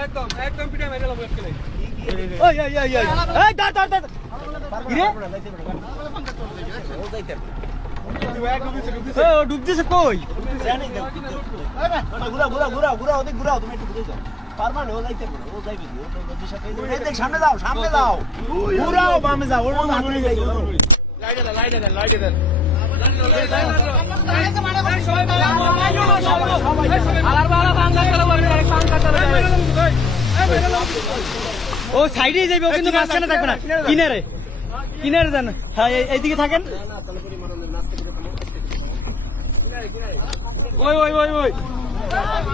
একদম একদম পিঠা মেরে লাভ করে ওই দাঁড় কি রে ও যাইতে ও ডুব দিছে কই জানি ঘুরা ওদিক ঘুরাও তুমি একটু ঘুরে যাও পারবা না ও যাইতে পারো ও যাইবে ও তো নদীর সাথে এই দেখ সামনে যাও ঘুরাও বামে যাও ওর মনে হাঁটুনি যাই লাইট দেন ও সাইডে যাইবে ও কিন্তু মাঝখানে থাকবে না কিনারে যান হ্যাঁ এইদিকে থাকেন ওই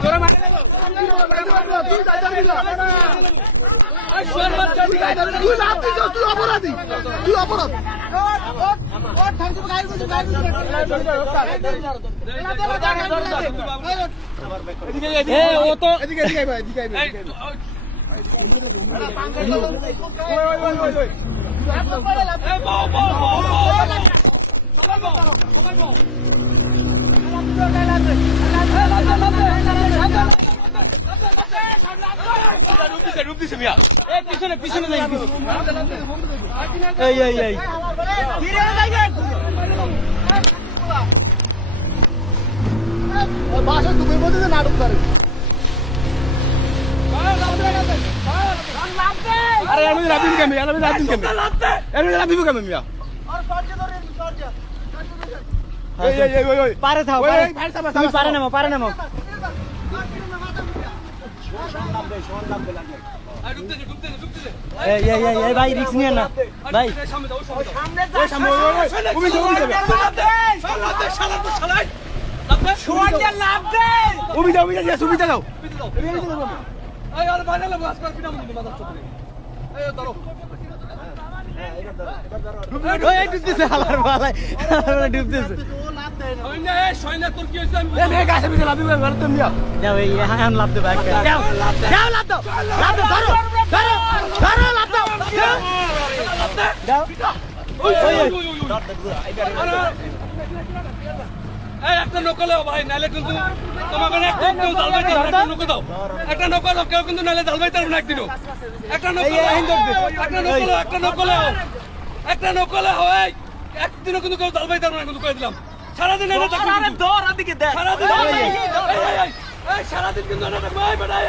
তোরা মারে তুই অপরাধী এ ও তো এদিকে ভাই পিছনে যাই এই বাসা ডুবের মধ্যে নাটক করে আরে আমি রাবিন কেমে মিয়া ওই পারে থাও তুমি পারে নামো এই ভাই রিস্ক নিয়ে না ভাই ডুবতেছে যাও এই হ্যাঁ লাভ দেবো যাও লাভ দাও একটা নকল ভাই নালে কিন্তু তোমাকে একটা নকল দাও একটা নকল কেউ কিন্তু নালে দালবাই তার না একদিনও একটা নকল হয় একদিনও কিন্তু কেউ দালবাই তার না কিন্তু করে দিলাম সারাদিন সারাদিন কিন্তু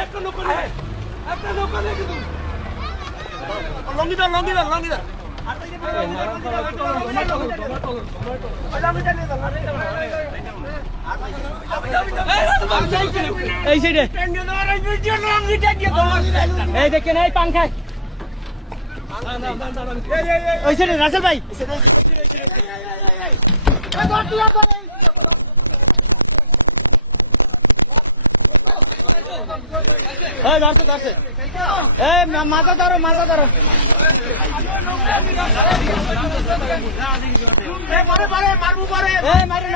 একটা নকল কিন্তু লঙ্গি দাও এই সাইডে এই দেখেন এই পাংখায় ওই সাইডে রাসেল ভাই ধরছে এই মাথা ধরো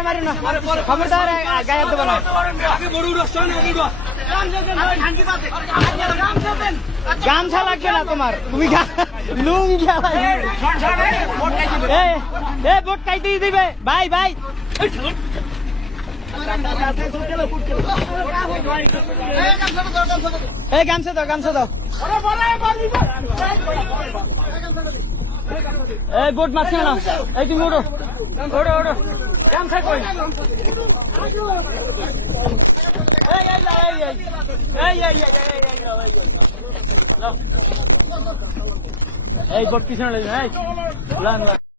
মারি না খবরদার গায়ে দেবো না গামছা লাগবে না তোমার তুমি লুঙ্গি বোট কাইতে দিবে ভাই এই গামছা দাও এই বোট মারছে না এই তুমি ওড়ো গামছা কই এই বোট পিছনে